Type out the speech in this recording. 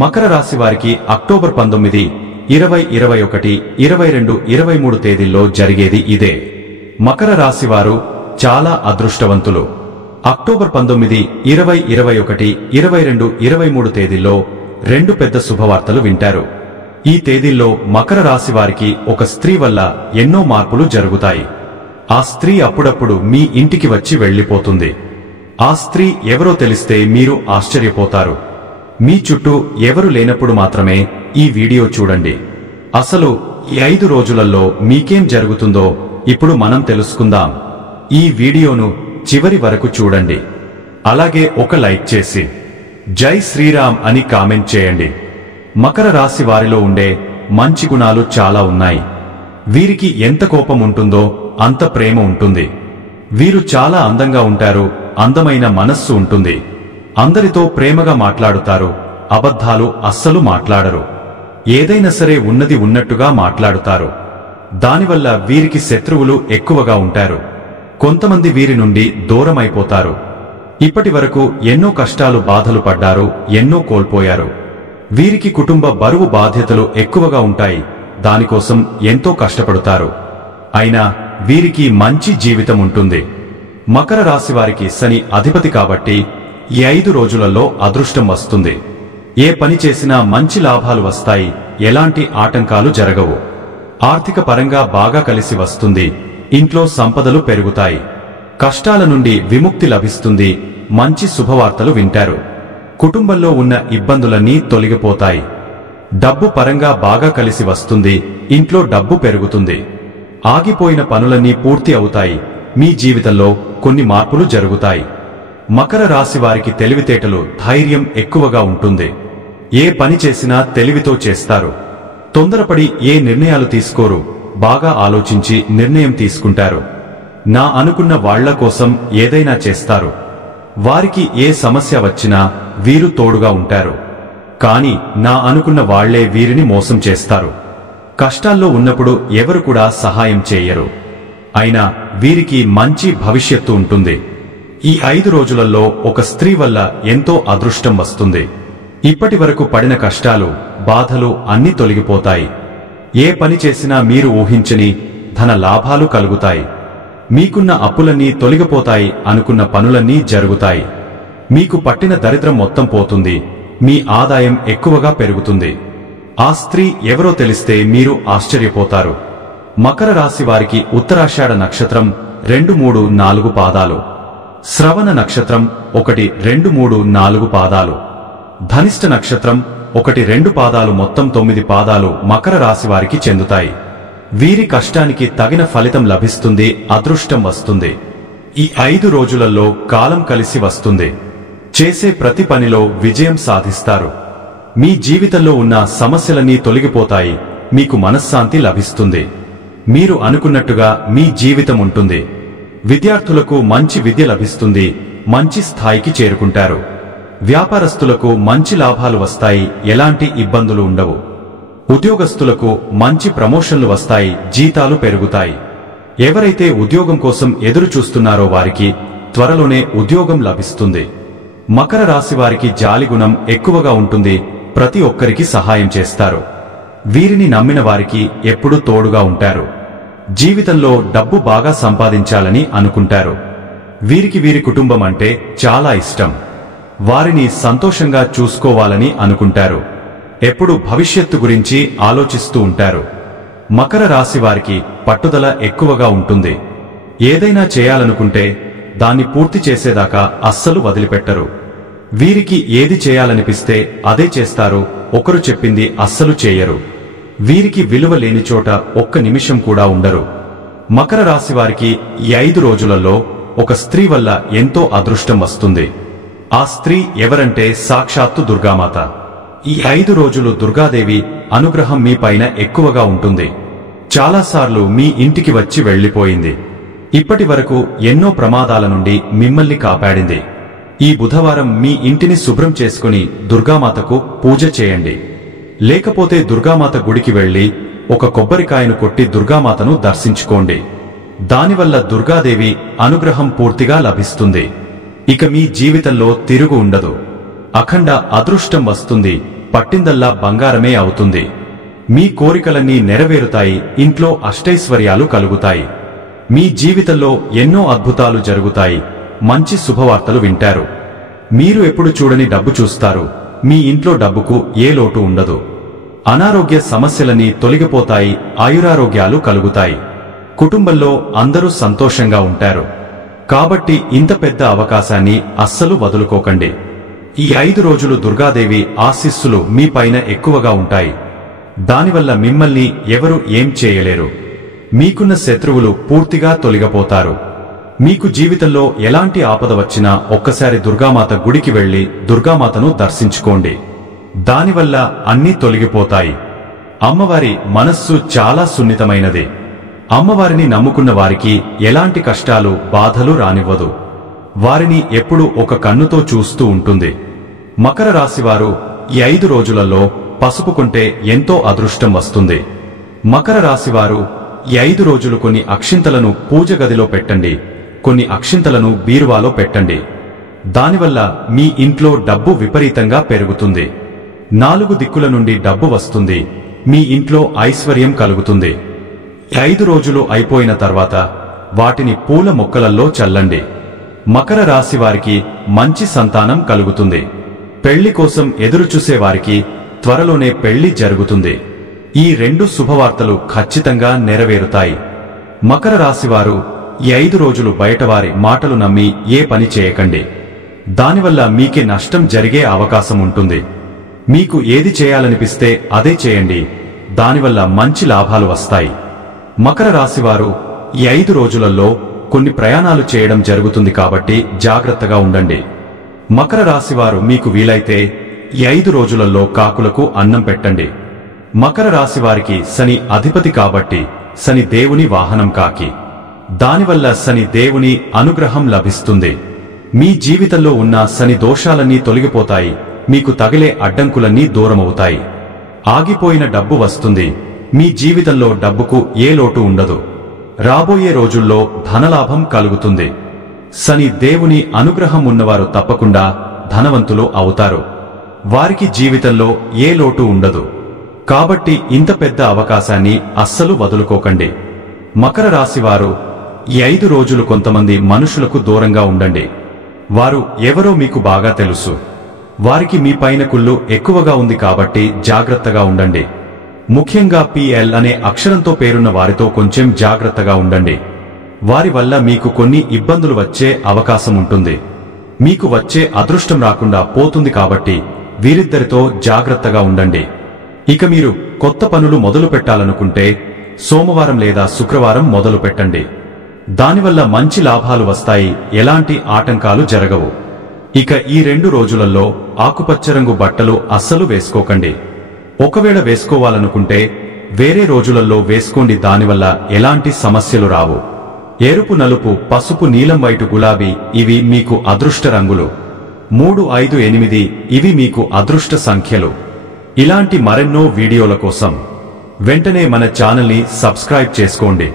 మకర రాశి వారికి అక్టోబర్ 19, 20, 21, 22, 23 తేదీల్లో జరిగేది ఇదే. మకర రాశి వారు చాలా అదృష్టవంతులు. అక్టోబర్ 19, 20, 21, 22, 23 తేదీల్లో రెండు పెద్ద శుభవార్తలు వింటారు. ఈ తేదీల్లో మకర రాశి వారికి ఒక స్త్రీ వల్ల ఎన్నో మార్పులు జరుగుతాయి. ఆ స్త్రీ అప్పుడప్పుడు మీ ఇంటికి వచ్చి వెళ్లిపోతుంది. ఆ స్త్రీ ఎవరో తెలిస్తే మీరు ఆశ్చర్యపోతారు. మీ చుట్టూ ఎవరు లేనప్పుడు మాత్రమే ఈ వీడియో చూడండి. అసలు ఈ 5 రోజులలో మీకేం జరుగుతుందో ఇప్పుడు మనం తెలుసుకుందాం. ఈ వీడియోను చివరి వరకు చూడండి. అలాగే ఒక లైక్ చేసి జై శ్రీరామ్ అని కామెంట్ చేయండి. మకర రాశి వారిలో ఉండే మంచి గుణాలు చాలా ఉన్నాయి. వీరికి ఎంత కోపం ఉంటుందో అంత ప్రేమ ఉంటుంది. వీరు చాలా అందంగా ఉంటారు. అందమైన మనస్సు ఉంటుంది. అందరితో ప్రేమగా మాట్లాడుతారు. అబద్ధాలు అస్సలు మాట్లాడరు. ఏదైనా సరే ఉన్నది ఉన్నట్టుగా మాట్లాడుతారు. దానివల్ల వీరికి శత్రువులు ఎక్కువగా ఉంటారు. కొంతమంది వీరి నుండి దూరమైపోతారు. ఇప్పటి వరకు ఎన్నో కష్టాలు బాధలు పడ్డారు. ఎన్నో కోల్పోయారు. వీరికి కుటుంబ బరువు బాధ్యతలు ఎక్కువగా ఉంటాయి. దానికోసం ఎంతో కష్టపడతారు. అయినా వీరికి మంచి జీవితం ఉంటుంది. మకర రాశి వారికి శని అధిపతి కాబట్టి ఈ 5 రోజులలో అదృష్టం వస్తుంది. ఏ పని చేసినా మంచి లాభాలు వస్తాయి. ఎలాంటి ఆటంకాలు జరగవు. ఆర్థిక పరంగా బాగా కలిసి వస్తుంది. ఇంట్లో సంపదలు పెరుగుతాయి. కష్టాల నుండి విముక్తి లభిస్తుంది. మంచి శుభవార్తలు వింటారు. కుటుంబంలో ఉన్న ఇబ్బందులన్నీ తొలగిపోతాయి. డబ్బు పరంగా బాగా కలిసి వస్తుంది. ఇంట్లో డబ్బు పెరుగుతుంది. ఆగిపోయిన పనులన్నీ పూర్తి అవుతాయి. మీ జీవితంలో కొన్ని మార్పులు జరుగుతాయి. మకర రాశి వారికి తెలివితేటలు, ధైర్యం ఎక్కువగా ఉంటుంది. ఏ పని చేసినా తెలివితో చేస్తారు. తొందరపడి ఏ నిర్ణయాలు తీసుకోరు. బాగా ఆలోచించి నిర్ణయం తీసుకుంటారు. నా అనుకున్న వాళ్ల కోసం ఏదైనా చేస్తారు. వారికి ఏ సమస్య వచ్చినా వీరు తోడుగా ఉంటారు. కాని నా అనుకున్న వాళ్లే వీరిని మోసం చేస్తారు. కష్టాల్లో ఉన్నప్పుడు ఎవరు కూడా సహాయం చేయరు. అయినా వీరికి మంచి భవిష్యత్తు ఉంటుంది. ఈ 5 రోజులలో ఒక స్త్రీ వల్ల ఎంతో అదృష్టం వస్తుంది. ఇప్పటి వరకు పడిన కష్టాలు, బాధలు అన్నీ తొలగిపోతాయి. ఏ పని చేసినా మీరు ఊహించని ధన లాభాలు కలుగుతాయి. మీకున్న అప్పులన్నీ తొలగిపోతాయి. అనుకున్న పనులన్నీ జరుగుతాయి. మీకు పట్టిన దరిద్రం మొత్తం పోతుంది. మీ ఆదాయం ఎక్కువగా పెరుగుతుంది. ఆ స్త్రీ ఎవరో తెలిస్తే మీరు ఆశ్చర్యపోతారు. మకర రాశి వారికి ఉత్తరాషాఢ నక్షత్రం 2, 3, 4 పాదాలు, శ్రవణ నక్షత్రం 1, 2, 3, 4 పాదాలు, ధనిష్ట నక్షత్రం 1, 2 పాదాలు, మొత్తం 9 పాదాలు మకర రాశి వారికి చెందుతాయి. వీరి కష్టానికి తగిన ఫలితం లభిస్తుంది. అదృష్టం వస్తుంది. ఈ 5 రోజులలో కాలం కలిసి వస్తుంది. చేసే ప్రతి పనిలో విజయం సాధిస్తారు. మీ జీవితంలో ఉన్న సమస్యలన్నీ తొలగిపోతాయి. మీకు మనశ్శాంతి లభిస్తుంది. మీరు అనుకున్నట్టుగా మీ జీవితం ఉంటుంది. విద్యార్థులకు మంచి విద్య లభిస్తుంది. మంచి స్థాయికి చేరుకుంటారు. వ్యాపారస్తులకు మంచి లాభాలు వస్తాయి. ఎలాంటి ఇబ్బందులు ఉండవు. ఉద్యోగస్తులకు మంచి ప్రమోషన్లు వస్తాయి. జీతాలు పెరుగుతాయి. ఎవరైతే ఉద్యోగం కోసం ఎదురు చూస్తున్నారో వారికి త్వరలోనే ఉద్యోగం లభిస్తుంది. మకర రాశి వారికి జాలిగుణం ఎక్కువగా ఉంటుంది. ప్రతి ఒక్కరికి సహాయం చేస్తారు. వీరిని నమ్మిన వారికి ఎప్పుడూ తోడుగా ఉంటారు. జీవితంలో డబ్బు బాగా సంపాదించాలని అనుకుంటారు. వీరికి వీరి కుటుంబం అంటే చాలా ఇష్టం. వారిని సంతోషంగా చూసుకోవాలని అనుకుంటారు. ఎప్పుడు భవిష్యత్తు గురించి ఆలోచిస్తూ ఉంటారు. మకర రాశి వారికి పట్టుదల ఎక్కువగా ఉంటుంది. ఏదైనా చేయాలనుకుంటే దాన్ని పూర్తి చేసేదాకా అస్సలు వదిలిపెట్టరు. వీరికి ఏది చేయాలనిపిస్తే అదే చేస్తారు. ఒకరు చెప్పింది అస్సలు చేయరు. వీరికి విలువ లేని చోట ఒక్క నిమిషం కూడా ఉండరు. మకర రాశి వారికి ఈ 5 రోజులలో ఒక స్త్రీ వల్ల ఎంతో అదృష్టం వస్తుంది. ఆ స్త్రీ ఎవరంటే సాక్షాత్తు దుర్గామాత. ఈ 5 రోజులు దుర్గాదేవి అనుగ్రహం మీ పైన ఎక్కువగా ఉంటుంది. చాలాసార్లు మీ ఇంటికి వచ్చి వెళ్లిపోయింది. ఇప్పటి వరకు ఎన్నో ప్రమాదాల నుండి మిమ్మల్ని కాపాడింది. ఈ బుధవారం మీ ఇంటిని శుభ్రం చేసుకుని దుర్గామాతకు పూజ చేయండి. లేకపోతే దుర్గామాత గుడికి వెళ్లి ఒక కొబ్బరికాయను కొట్టి దుర్గామాతను దర్శించుకోండి. దానివల్ల దుర్గాదేవి అనుగ్రహం పూర్తిగా లభిస్తుంది. ఇక మీ జీవితంలో తిరుగు ఉండదు. అఖండ అదృష్టం వస్తుంది. పట్టిందల్లా బంగారమే అవుతుంది. మీ కోరికలన్నీ నెరవేరుతాయి. ఇంట్లో అష్టైశ్వర్యాలు కలుగుతాయి. మీ జీవితంలో ఎన్నో అద్భుతాలు జరుగుతాయి. మంచి శుభవార్తలు వింటారు. మీరు ఎప్పుడు చూడని డబ్బు చూస్తారు. మీ ఇంట్లో డబ్బుకు ఏ లోటు ఉండదు. అనారోగ్య సమస్యలన్నీ తొలగిపోతాయి. ఆయురారోగ్యాలు కలుగుతాయి. కుటుంబంలో అందరూ సంతోషంగా ఉంటారు. కాబట్టి ఇంత పెద్ద అవకాశాన్ని అస్సలు వదులుకోకండి. ఈ 5 రోజులు దుర్గాదేవి ఆశీస్సులు మీ పైన ఎక్కువగా ఉంటాయి. దానివల్ల మిమ్మల్ని ఎవరు ఏం చేయలేరు. మీకున్న శత్రువులు పూర్తిగా తొలగిపోతారు. మీకు జీవితంలో ఎలాంటి ఆపద వచ్చినా ఒక్కసారి దుర్గామాత గుడికి వెళ్లి దుర్గామాతను దర్శించుకోండి. దానివల్ల అన్నీ తొలగిపోతాయి. అమ్మవారి మనస్సు చాలా సున్నితమైనది. అమ్మవారిని నమ్ముకున్న వారికి ఎలాంటి కష్టాలు బాధలు రానివ్వదు. వారిని ఎప్పుడూ ఒక కన్నుతో చూస్తూ ఉంటుంది. మకర రాశివారు ఈ 5 రోజులలో పసుపు కొంటే ఎంతో అదృష్టం వస్తుంది. మకర రాశివారు ఈ 5 రోజులు కొన్ని అక్షింతలను పూజ గదిలో పెట్టండి. కొన్ని అక్షింతలను బీరువాలో పెట్టండి. దానివల్ల మీ ఇంట్లో డబ్బు విపరీతంగా పెరుగుతుంది. 4 దిక్కుల నుండి డబ్బు వస్తుంది. మీ ఇంట్లో ఐశ్వర్యం కలుగుతుంది. 5 రోజులు అయిపోయిన తర్వాత వాటిని పూల మొక్కలలో చల్లండి. మకర రాశి వారికి మంచి సంతానం కలుగుతుంది. పెళ్లి కోసం ఎదురుచూసే వారికి త్వరలోనే పెళ్లి జరుగుతుంది. ఈ 2 శుభవార్తలు ఖచ్చితంగా నెరవేరుతాయి. మకర రాశివారు ఈ 5 రోజులు బయటవారి మాటలు నమ్మి ఏ పని చేయకండి. దానివల్ల మీకే నష్టం జరిగే అవకాశం ఉంటుంది. మీకు ఏది చేయాలనిపిస్తే అదే చేయండి. దానివల్ల మంచి లాభాలు వస్తాయి. మకర రాశివారు ఈ 5 రోజులలో కొన్ని ప్రయాణాలు చేయడం జరుగుతుంది కాబట్టి జాగ్రత్తగా ఉండండి. మకర రాశివారు మీకు వీలైతే ఈ 5 రోజులలో కాకులకు అన్నం పెట్టండి. మకర రాశివారికి శని అధిపతి కాబట్టి శని దేవుని వాహనం కాకి. దానివల్ల శని దేవుని అనుగ్రహం లభిస్తుంది. మీ జీవితంలో ఉన్న శని దోషాలన్నీ తొలగిపోతాయి. మీకు తగిలే అడ్డంకులన్నీ దూరమవుతాయి. ఆగిపోయిన డబ్బు వస్తుంది. మీ జీవితంలో డబ్బుకు ఏ లోటు ఉండదు. రాబోయే రోజుల్లో ధనలాభం కలుగుతుంది. శని దేవుని అనుగ్రహం ఉన్నవారు తప్పకుండా ధనవంతులు అవుతారు. వారికి జీవితంలో ఏ లోటు ఉండదు. కాబట్టి ఇంత పెద్ద అవకాశాన్ని అస్సలు వదులుకోకండి. మకర రాశివారు ఈ 5 రోజులు కొంతమంది మనుషులకు దూరంగా ఉండండి. వారు ఎవరో మీకు బాగా తెలుసు. వారికి మీ పైన కుళ్ళు ఎక్కువగా ఉంది కాబట్టి జాగ్రత్తగా ఉండండి. ముఖ్యంగా PL అనే అక్షరంతో పేరున్న వారితో కొంచెం జాగ్రత్తగా ఉండండి. వారి వల్ల మీకు కొన్ని ఇబ్బందులు వచ్చే అవకాశం ఉంటుంది. మీకు వచ్చే అదృష్టం రాకుండా పోతుంది కాబట్టి వీరిద్దరితో జాగ్రత్తగా ఉండండి. ఇక మీరు కొత్త పనులు మొదలు పెట్టాలనుకుంటే సోమవారం లేదా శుక్రవారం మొదలు పెట్టండి. దానివల్ల మంచి లాభాలు వస్తాయి. ఎలాంటి ఆటంకాలు జరగవు. ఇక ఈ 2 రోజులలో ఆకుపచ్చ రంగు బట్టలు అస్సలు వేసుకోకండి. ఒకవేళ వేసుకోవాలనుకుంటే వేరే రోజులలో వేసుకోండి. దానివల్ల ఎలాంటి సమస్యలు రావు. ఎరుపు, నలుపు, పసుపు, నీలం, వైటు, గులాబీ ఇవి మీకు అదృష్ట రంగులు. 3, 5, 8 ఇవి మీకు అదృష్ట సంఖ్యలు. ఇలాంటి మరెన్నో వీడియోల కోసం వెంటనే మన ఛానల్ని సబ్స్క్రైబ్ చేసుకోండి.